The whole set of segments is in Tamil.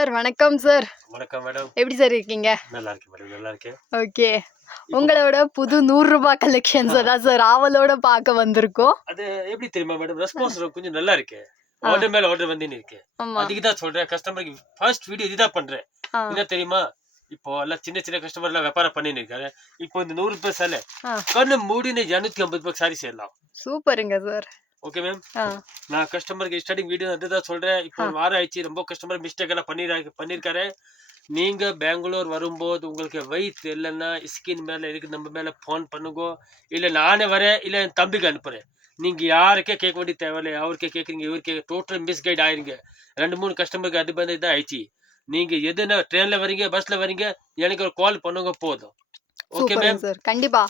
சார் வணக்கம் சார். வணக்கம் மேடம். எப்படி சார் இருக்கீங்க? நல்லா இருக்கேன் மேடம் நல்லா இருக்கேன் ஓகே உங்களோட புது நூறு ரூபாய் கலெக்ஷன்ஸ் தான் சார் ஆவலோட பார்க்க வந்திருக்கோம். அது எப்படி தெரியுமா மேடம்? ரெஸ்பான்ஸ் கொஞ்சம் நல்லா இருக்கு ஆர்டர் மேல ஆர்டர் வந்து இருக்கு. அதுக்கு தான் சொல்றேன் கஸ்டமருக்கு ஃபர்ஸ்ட் வீடியோ இதுதான் பண்றேன். என்ன தெரியுமா? இப்போ எல்லாம் சின்ன சின்ன கஸ்டமர் எல்லாம் வியாபாரம் பண்ணின்னு இருக்காரு இப்போ இந்த நூறு ரூபாய் சேலை. கண்ணு மூடினு இரநூத்தி ஐம்பது ரூபாய் சாரி சேரலாம். சூப்பருங்க சார். ஓகே மேம் நான் கஸ்டமருக்கு ஸ்டார்டிங் வீடியோ அதுதான் சொல்றேன். இப்போ வாரம் ஆயிடுச்சு ரொம்ப கஸ்டமர் மிஸ்டேக் எல்லாம் பண்ணிரா பண்ணிருக்காரு. நீங்க பெங்களூர் வரும்போது உங்களுக்கு வயிற்று இல்லைன்னா ஸ்கின் மேல இருக்கு நம்ம மேல ஃபோன் பண்ணுங்க. இல்ல நானே வரேன் இல்ல என் தம்பிக்கு அனுப்புறேன். நீங்க யாருக்கே கேட்க வேண்டிய தேவையில்லை. அவருக்கே கேட்குறீங்க இவருக்கே டோட்டல் மிஸ்கைட் ஆயிருங்க. ரெண்டு மூணு கஸ்டமருக்கு அது பண்ணி தான் ஆயிடுச்சு. நீங்க எதுனா ட்ரெயின்ல வரீங்க பஸ்ல வரீங்க எனக்கு ஒரு கால் பண்ணுங்க போதும். ஓகே மேம் கண்டிப்பா.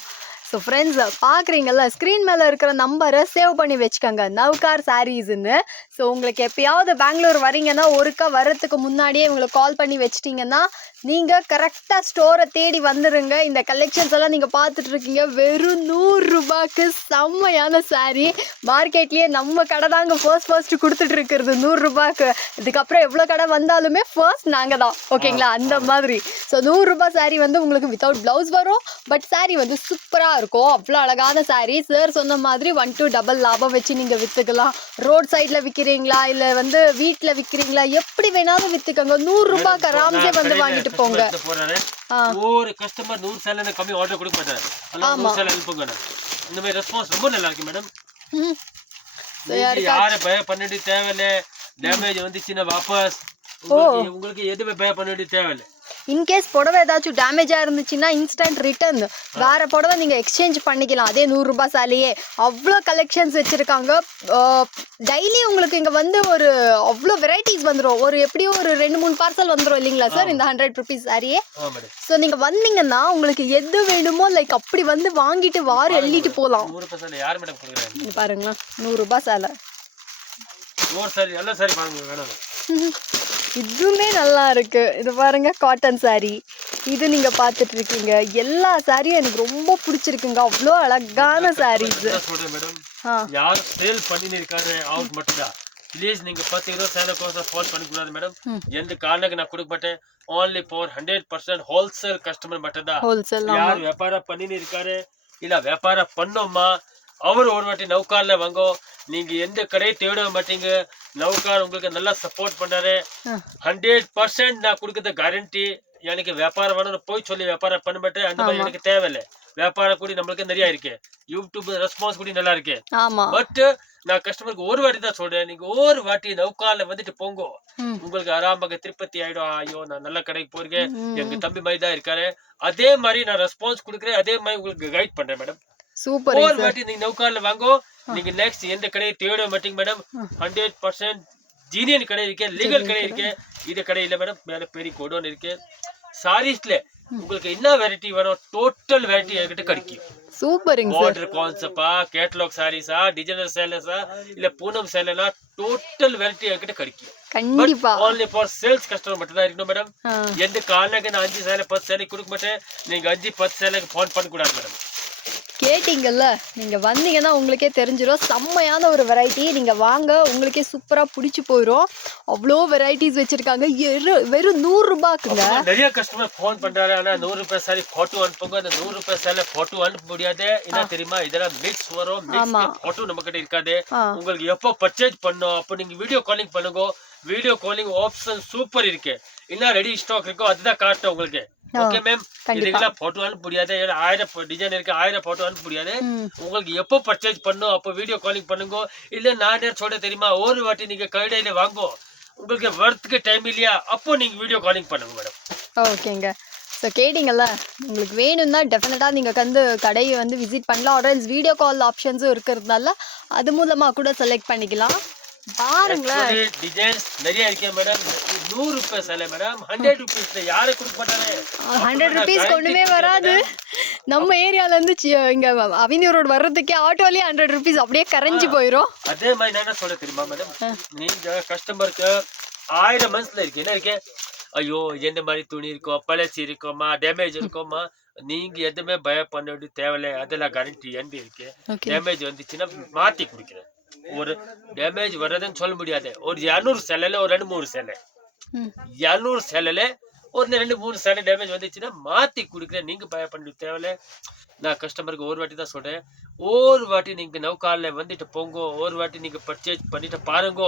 ஸோ ஃப்ரெண்ட்ஸ் பார்க்குறீங்கல்ல ஸ்க்ரீன் மேலே இருக்கிற நம்பரை சேவ் பண்ணி வச்சுக்கோங்க. நவ்கார் சாரீஸ்ன்னு ஸோ உங்களுக்கு எப்பயாவது பெங்களூர் வரீங்கன்னா ஒருக்கா வர்றதுக்கு முன்னாடியே உங்களுக்கு கால் பண்ணி வச்சிட்டிங்கன்னா நீங்கள் கரெக்டாக ஸ்டோரை தேடி வந்துடுங்க இந்த கலெக்ஷன்ஸ் எல்லாம் நீங்கள் பார்த்துட்ருக்கீங்க வெறும் நூறுரூபாய்க்கு செம்மையான சாரீ மார்க்கெட்லேயே நம்ம கடை தாங்க ஃபர்ஸ்ட் ஃபர்ஸ்ட் கொடுத்துட்டு இருக்கிறது. நூறு ரூபாய்க்கு. இதுக்கப்புறம் எவ்வளோ கடை வந்தாலுமே ஃபர்ஸ்ட் நாங்கள் தான். ஓகேங்களா? அந்த மாதிரி. ஸோ நூறுரூபா saree வந்து உங்களுக்கு வித்தவுட் ப்ளவுஸ் வரும். பட் saree வந்து சூப்பராக இருக்கும். அவ்வளோ அழகான saree. சார் சொன்ன மாதிரி ஒன் டூ டபுள் லாபம் வச்சு நீங்கள் விற்றுக்கலாம் ரோட் சைடில் விற்கிறீங்களா இல்லை வந்து வீட்டில் விற்கிறீங்களா எப்படி வேணாலும் விற்றுக்கோங்க நூறுரூபாய்க்கு ராம்ஜே வந்து வாங்கிட்டு போங்க. ஒரு கஸ்டமர் நூறு சேலை கம்மி ஆர்டர் கொடுக்க மாட்டாரு. அதனால ஆமா. நூறு சேலை அனுப்புங்க நான். இந்த மாதிரி ரெஸ்பான்ஸ் ரொம்ப நல்லா இருக்கு மேடம். யாரை பய பண்ண வேண்டிய தேவையில்ல டேமேஜ் வந்துச்சுன்னா வாபஸ் உங்களுக்கு உங்களுக்கு எதுவுமே பய பண்ண வேண்டிய தேவையில்ல இன்கேஸ் புடவை ஏதாச்சும் டேமேஜாக இருந்துச்சுன்னா இன்ஸ்டன்ட் ரிட்டர்ன் வேற புடவை நீங்கள் எக்ஸ்சேஞ்ச் பண்ணிக்கலாம். அதே நூறுரூபா சாலையே. அவ்வளோ கலெக்ஷன்ஸ் வச்சுருக்காங்க. டெய்லி உங்களுக்கு இங்கே வந்து ஒரு அவ்வளோ வெரைட்டிஸ் வந்துடும் ஒரு எப்படியும் ஒரு ரெண்டு மூணு பார்சல் வந்துடும் இல்லைங்களா சார் இந்த ஹண்ட்ரட் ருபீஸ் சாரியே. ஸோ நீங்கள் வந்தீங்கன்னா உங்களுக்கு எது வேணுமோ லைக் அப்படி வந்து வாங்கிட்டு வாரி அள்ளிட்டு போகலாம் பாருங்களேன். நூறுரூபா சேலை. சாரி சாரி இதுவுமே நல்லா இருக்கு. இது பாருங்க காட்டன் saree. இது நீங்க பார்த்துட்டு இருக்கீங்க எல்லா சாரியும் எனக்கு ரொம்ப பிடிச்சிருக்குங்க. அவ்வளோ அழகான மேடம் ஆ. யார் சேல் பண்ணின்னு இருக்காரு அவுட் மட்டும்தான். ப்ளீஸ் நீங்க பத்து இருபது சேலை கோசம் ஃபோன் பண்ணக்கூடாது மேடம். எந்த காரணக்கு நான் கொடுக்க மாட்டேன்? Only for hundred percent wholesale customer மட்டும்தான். ஹோல்சேல் யார் வியாபார பண்ணின்னு இருக்காரு இல்ல வியாபார பண்ணோமா? அவர் ஒரு வாட்டி நௌகார்ல வாங்கோ. நீங்க எந்த கடையை தேட மாட்டீங்க. நௌகார் உங்களுக்கு நல்லா சப்போர்ட் பண்ணாரு ஹண்ட்ரட் பர்சன்ட் நான் கொடுக்கறது கேரண்டி எனக்கு வியாபாரம் வேணும்னு போய் சொல்லி வியாபாரம் பண்ண மாட்டேன். அந்த மாதிரி. எனக்கு தேவையில்லை. வியாபாரம் கூடி நம்மளுக்கு நிறைய இருக்கு. யூடியூப் ரெஸ்பான்ஸ் கூடி நல்லா இருக்கு. பட் நான் கஸ்டமருக்கு ஒரு வாட்டி தான் சொல்றேன். நீங்க ஒரு வாட்டி நௌகார்ல வந்துட்டு போங்க. உங்களுக்கு ஆறாமக திருப்பதி ஆயிடும். ஐயோ நான் நல்ல கடைக்கு போறேன். எங்க தம்பி மாதிரி தான் இருக்காரு. அதே மாதிரி நான் ரெஸ்பான்ஸ் கொடுக்குறேன். அதே மாதிரி உங்களுக்கு கைட் பண்றேன் மேடம் சூப்பர் ஒரு வாட்டி நீங்க நௌகார்ல வாங்கோ. நீங்க நெக்ஸ்ட் எந்த கடையை தேட மாட்டீங்க மேடம் ஹண்ட்ரட் பர்சன்ட் ஜீனியன் கடை இருக்கு லீகல் கடை இருக்கு. இது கடை இல்ல மேடம் மேல பெரிய கோடோன் இருக்கு. சாரீஸ்ல உங்களுக்கு என்ன வெரைட்டி வேணும்? டோட்டல் வெரைட்டி என்கிட்ட கிடைக்கும். சூப்பருங்க சார். பார்டர் கான்செப்டா கேட்டலாக் சாரீஸா டிசைனர் சேலஸா இல்ல பூனம் சேலனா டோட்டல் வெரைட்டி என்கிட்ட கிடைக்கும். கண்டிப்பா. ஓன்லி ஃபார் சேல்ஸ் கஸ்டமர் மட்டும் தான் இருக்கணும் மேடம் எந்த காரணக்கு நான் அஞ்சு சேலை பத்து சேலை கொடுக்க மாட்டேன். நீங்க அஞ்சு பத்து சேலைக்கு ஃபோன் பண்ணக்கூடாது மேடம் கேட்டீங்கல்ல நீங்க வந்தீங்கன்னா உங்களுக்கே தெரிஞ்சிடும் செம்மையான ஒரு வெரைட்டி நீங்க வாங்க உங்களுக்கே சூப்பரா பிடிச்சி போயிடும் அவ்வளோ வெரைட்டிஸ் வச்சிருக்காங்க. வெறும் நூறு ரூபாய்க்குங்க நிறைய கஸ்டமர் ஃபோன் பண்றாரு ஆனா நூறு ரூபாய் சாரி போட்டோ அனுப்புங்க. அந்த நூறு ரூபாய் சேலை போட்டோ அனுப்ப முடியாது. என்ன தெரியுமா? இதெல்லாம் மிக்ஸ் வரும். ஆமா. மிக்ஸ் போட்டோ நம்ம கிட்ட இருக்காது உங்களுக்கு எப்போ பர்ச்சேஸ் பண்ணோம்? அப்போ நீங்க வீடியோ காலிங் பண்ணுங்க. வீடியோ காலிங் ஆப்ஷன் சூப்பர் இருக்கு. என்ன ரெடி ஸ்டாக் இருக்கோ அதுதான் காட்டணும் உங்களுக்கு. Okay ma'am. இதுக்கெல்லாம் போட்டோ அனுப்ப முடியாது? ஆயிரம் டிசைன் இருக்கு ஆயிரம் போட்டோ அனுப்ப முடியாது. உங்களுக்கு எப்போ பர்ச்சேஸ் பண்ணும் அப்போ வீடியோ காலிங் பண்ணுங்க. இல்ல நான் சொல்ல தெரியுமா? ஒரு வாட்டி நீங்க கடையில வாங்கோ உங்களுக்கு வர்த்துக்கு டைம் இல்லையா? அப்போ நீங்க வீடியோ காலிங் பண்ணுங்க மேடம் ஓகேங்க. ஸோ கேட்டிங்கல்ல உங்களுக்கு வேணும்னா டெஃபினட்டாக நீங்கள் வந்து கடையை வந்து விசிட் பண்ணலாம். ஆர்டர்ஸ் வீடியோ கால் ஆப்ஷன்ஸும் இருக்கிறதுனால அது மூலமாக கூட செலக்ட் பண்ணிக்கலாம். பாருங்களேன். டிசைன்ஸ் நிறைய இருக்கு மேடம் நூறு ரூபாய் சேலை மேடம் ஹண்ட்ரட் ருபீஸ்ல யாரு கொடுக்க மாட்டாரு ஹண்ட்ரட் ருபீஸ் ஒன்றுமே வராது. நம்ம ஏரியாலேருந்து இங்கே அவென்யூ ரோடு வர்றதுக்கே ஆட்டோலேயே ஹண்ட்ரட் ருபீஸ் அப்படியே கரைஞ்சி போயிடும் அதே மாதிரி நான் என்ன சொல்ல தெரியுமா மேடம் நீங்க கஸ்டமருக்கு ஆயிரம் மனசுல இருக்கு. என்ன இருக்கு? ஐயோ எந்த மாதிரி துணி இருக்கும் பழசி இருக்குமா டேமேஜ் இருக்குமா? நீங்க எதுவுமே பயம் பண்ண தேவையில்லை. அதெல்லாம் கேரண்டி எந்த இருக்கு. டேமேஜ் வந்துச்சுன்னா மாத்தி கொடுக்குறேன். ஒரு டேமேஜ் வர்றதுன்னு சொல்ல முடியாது. ஒரு இரநூறு சேலையில ஒரு ரெண்டு மூணு சேலை. இரநூறு சேலையில ஒரு ரெண்டு மூணு சேலை டேமேஜ் வந்துச்சுன்னா மாத்தி கொடுக்குறேன். நீங்க பய பண்ண தேவையில்ல. நான் கஸ்டமருக்கு ஒரு வாட்டி தான் சொல்றேன். ஒரு வாட்டி நீங்க நௌகார்ல வந்துட்டு போங்க. ஒரு வாட்டி நீங்க பர்ச்சேஸ் பண்ணிட்டு பாருங்க.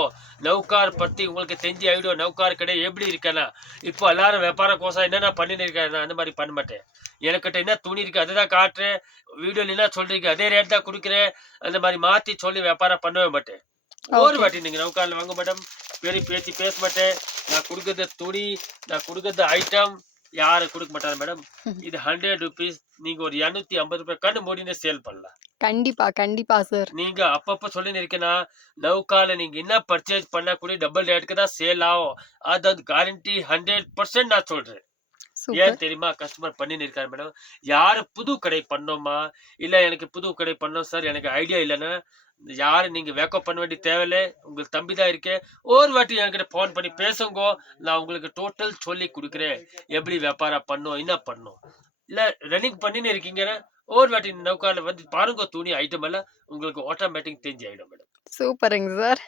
நௌகார் பத்தி உங்களுக்கு தெரிஞ்சு ஆயிடும். நௌகார் கடை எப்படி இருக்கேன்னா இப்போ எல்லாரும் வியாபார கோசம் என்னென்ன பண்ணின்னு இருக்கேன் நான் அந்த மாதிரி பண்ண மாட்டேன். எனக்கிட்ட என்ன துணி இருக்கு அதுதான் காட்டுறேன். வீடியோல என்ன சொல்றீங்க அதே ரேட் தான் கொடுக்குறேன். அந்த மாதிரி மாத்தி சொல்லி வியாபாரம் பண்ணவே மாட்டேன். ஒரு. வாட்டி நீங்க நௌகார்ல வாங்க மேடம் பெரிய பேச்சு பேச மாட்டேன். நான் கொடுக்கறது துணி நான் கொடுக்கறது ஐட்டம் யாரும் கொடுக்க மாட்டாங்க மேடம் இது ஹண்ட்ரட் ருபீஸ் நீங்க ஒரு இரநூத்தி ஐம்பது ரூபாய் கண்ணு மூடினே சேல் பண்ணலாம். கண்டிப்பா கண்டிப்பா சார் நீங்க அப்பப்ப சொல்லி இருக்கேன்னா நௌகால நீங்க என்ன பர்ச்சேஸ் பண்ணா கூட டபுள் ரேட்டுக்கு தான் சேல் ஆகும். அது கேரண்டி ஹண்ட்ரட் பர்சன்ட் நான் சொல்றேன். ஏன் தெரியுமா? கஸ்டமர் பண்ணின்னு இருக்காரு மேடம் யாரு புது கடை பண்ணோமா? இல்ல எனக்கு புது கடை பண்ணோம் சார் எனக்கு ஐடியா இல்லைன்னா யாரு நீங்க வேக்கப் பண்ண வேண்டிய தேவையில்ல. உங்களுக்கு தம்பி தான் இருக்கேன். ஒரு வாட்டி என்கிட்ட ஃபோன் பண்ணி பேசுங்க. நான் உங்களுக்கு டோட்டல் சொல்லி கொடுக்குறேன். எப்படி வியாபாரம் பண்ணும்? என்ன பண்ணும்? இல்ல ரன்னிங் பண்ணின்னு இருக்கீங்கன்னா ஒரு வாட்டி நௌகால வந்து பாருங்க துணி ஐட்டம் எல்லாம் உங்களுக்கு ஆட்டோமேட்டிக் தெரிஞ்சு ஆயிடும் மேடம் சூப்பருங்க சார்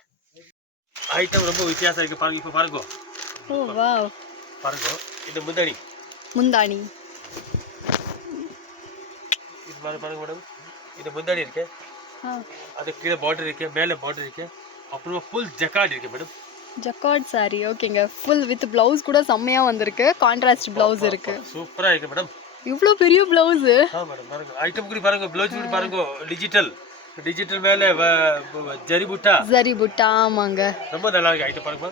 ஐட்டம் ரொம்ப வித்தியாசம் இருக்கு. பாருங்க இப்ப பாருங்க. பாருங்க இது முந்தாணி. இது மாதிரி பாருங்க மேடம் இது முந்தாணி இருக்கு. அது கீழே பார்டர் இருக்கு மேலே பார்டர் இருக்கு. அப்புறமா ஃபுல் ஜக்கார்ட் இருக்கு மேடம் ஜக்கார்ட் சாரி ஓகேங்க ஃபுல் வித் பிளவுஸ் கூட செம்மையா வந்திருக்கு. கான்ட்ராஸ்ட் பிளவுஸ் இருக்கு. சூப்பரா இருக்கு மேடம் இவ்ளோ பெரிய பிளவுஸ் ஆ மேடம் பாருங்க. ஐட்டம் கூட பாருங்க ப்ளவுஸ் கூட பாருங்க. டிஜிட்டல் டிஜிட்டல் மேலே ஜரி புட்டா சரி புட்டா ஆமாங்க. ரொம்ப நல்லா இருக்கு ஐட்டம் பாருங்க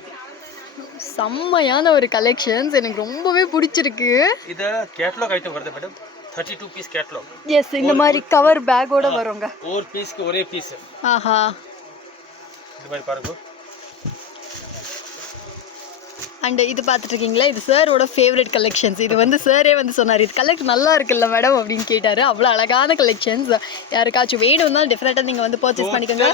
செம்மையான ஒரு கலெக்ஷன்ஸ் எனக்கு ரொம்பவே பிடிச்சிருக்கு. இது கேட்லாக் ஐட்டம் வருது madam thirty two piece catalogues இந்த மாதிரி கவர் பேக்கோட வருங்க. ஒரு பீஸ்க்கு ஒரே பீஸ் ஆஹா. இந்த மாதிரி பாருங்க. அண்ட் இது பார்த்துட்டு இருக்கீங்களா இது சாரோட ஃபேவரட் கலெக்ஷன்ஸ் இது வந்து சாரே வந்து சொன்னார் இது கலெக்ட் நல்லா இருக்குல்ல மேடம் அப்படின்னு கேட்டார். அவ்வளோ அழகான கலெக்ஷன்ஸ் யாருக்காச்சும் வேணும்னா டெஃபினட்டாக நீங்கள் வந்து பர்ச்சேஸ் பண்ணிக்கோங்க.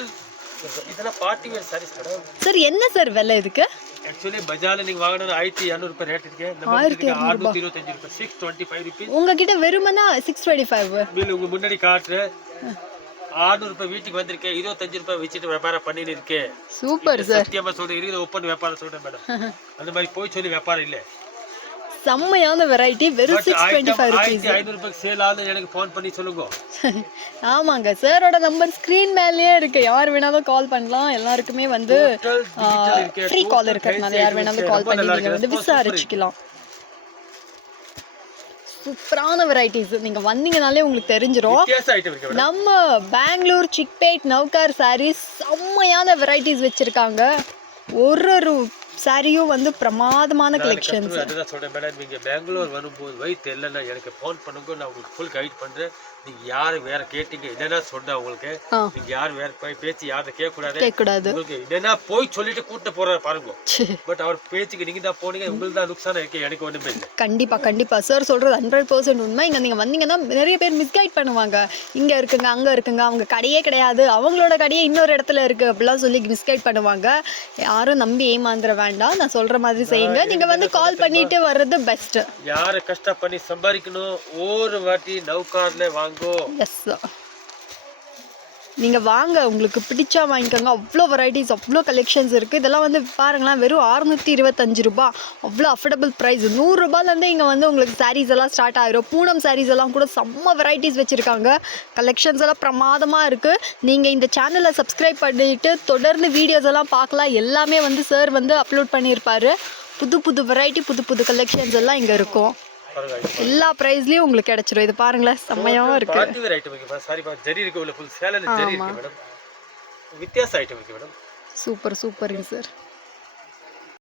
சார் என்ன சார் விலை இதுக்கு? ஆக்சுவலி பஜார்ல நீங்க வாங்கினா ஆயிரத்தி இரநூறு ரூபாய் ரேட் இருக்கு. நம்ம ஆயிரத்தி அறுநூத்தி இருபத்தஞ்சு ரூபாய் சிக்ஸ் டுவெண்ட்டி ஃபைவ் ருபீஸ் உங்ககிட்ட வெறுமனா சிக்ஸ் டுவெண்ட்டி ஃபைவ் பில் உங்க முன்னாடி காட்டுறேன் ஆறுநூறு ரூபாய் வீட்டுக்கு வந்திருக்கேன். இருபத்தஞ்சு ரூபாய் வச்சுட்டு வியாபாரம் பண்ணிட்டு இருக்கேன். சூப்பர் சத்தியமா சொல்றேன். இருக்கிற ஓப்பன் வியாபாரம் சொல்றேன் மேடம் அந்த மாதிரி போய் சொல்லி வியாபாரம் இல்ல. செம்மையான வெரைட்டி வெறும் சிக்ஸ் டுவெண்ட்டி ஃபைவ் ருபீஸ் ஆயிரத்தி ஐநூறு ரூபாய்க்கு சேல் ஆகுது எனக்கு ஃபோன் பண்ணி சொல்லுங்க. ஆமாங்க சாரோட நம்பர் ஸ்க்ரீன் மேலேயே இருக்கு. யார் வேணாலும் கால் பண்ணலாம். எல்லாருக்குமே வந்து ஃப்ரீ கால் இருக்கிறதுனால யார் வேணாலும். கால் பண்ணி நீங்கள். வந்து. விசாரிச்சுக்கலாம். சூப்பரான வெரைட்டிஸ் நீங்க வந்தீங்கனாலே உங்களுக்கு மேடம் நம்ம பெங்களூர் சிக்பேட் நவ்கார் சாரீஸ் செம்மையான வெரைட்டிஸ் வச்சிருக்காங்க. ஒரு ஒரு சாரியும் வந்து பிரமாதமான கலெக்ஷன்ஸ் அதுதான் சொல்றேன் மேடம் நீங்க பெங்களூர் வரும்போது வயிற்று இல்லைன்னா எனக்கு ஃபோன் பண்ணுங்க நான் உங்களுக்கு ஃபுல் கைட் பண்றேன். நீங்க யாரு வேற கேட்டீங்க என்னென்ன சொன்னா உங்களுக்கு? ஆ. நீங்க யார் வேற போய் பேச்சு யாரை கேட்க கூடாது கேட்கக்கூடாது. உங்களுக்கு என்னன்னா போய் சொல்லிட்டு கூட்ட போறாரு பாருங்க. பட் அவர் பேச்சுக்கு நீங்க தான் போனீங்க உங்களுக்கு தான் நுக்சானம் இருக்கு எனக்கு ஒண்ணுமே இல்லை. கண்டிப்பா கண்டிப்பா. சார் சொல்றது ஹண்ட்ரட் பர்சன்ட் உண்மை. இங்க நீங்க வந்தீங்கன்னா நிறைய பேர் மிஸ்கைட் பண்ணுவாங்க. இங்க இருக்குங்க அங்க இருக்குங்க அவங்க கடையே கிடையாது. அவங்களோட கடையே இன்னொரு இடத்துல இருக்கு அப்படிலாம் சொல்லி மிஸ்கைட் பண்ணுவாங்க. யாரும் நம்பி ஏமாந்துட வேண்டாம் நான் சொல்ற மாதிரி செய்யுங்க. நீங்க வந்து கால் பண்ணிட்டு வர்றது பெஸ்ட் யாரு கஷ்டம் பண்ணி சம்பாதிக்கணும்? ஒரு வாட்டி நௌகார்ல வாங்கோ. எஸ் நீங்கள் வாங்க உங்களுக்கு பிடிச்சா வாங்கிக்கோங்க. அவ்வளோ வெரைட்டிஸ் அவ்வளோ கலெக்ஷன்ஸ் இருக்குது இதெல்லாம் வந்து பாருங்களேன் வெறும் அறுநூற்றி இருபத்தஞ்சு ரூபா. அவ்வளோ அஃபோர்டபுள் ப்ரைஸ் நூறுரூபாலேருந்து இங்கே வந்து உங்களுக்கு சாரீஸ் எல்லாம் ஸ்டார்ட் ஆகிரும் பூனம் சாரீஸ் எல்லாம் கூட செம்ம வெரைட்டிஸ் வச்சுருக்காங்க. கலெக்ஷன்ஸ் எல்லாம் பிரமாதமாக இருக்குது நீங்கள் இந்த சேனலை சப்ஸ்கிரைப் பண்ணிட்டு தொடர்ந்து வீடியோஸ் எல்லாம் பார்க்கலாம். எல்லாமே வந்து சார் வந்து அப்லோட் பண்ணியிருப்பார். புது புது வெரைட்டி புது புது கலெக்ஷன்ஸ் எல்லாம் இங்கே இருக்கும். எல்லா ப்ரைஸ்லேயும் உங்களுக்கு கிடைச்சிரும். இது பாருங்களேன் செம்மையாகவும் இருக்குது பார்ட்டி வேற ஐட்டம் இருக்கு. சாரி ஜரி இருக்கு உள்ள ஃபுல் சேலல ஜரி இருக்கு மேடம் வித்தியாச ஐட்டம் இருக்கு மேடம் சூப்பர் சூப்பருங்க சார்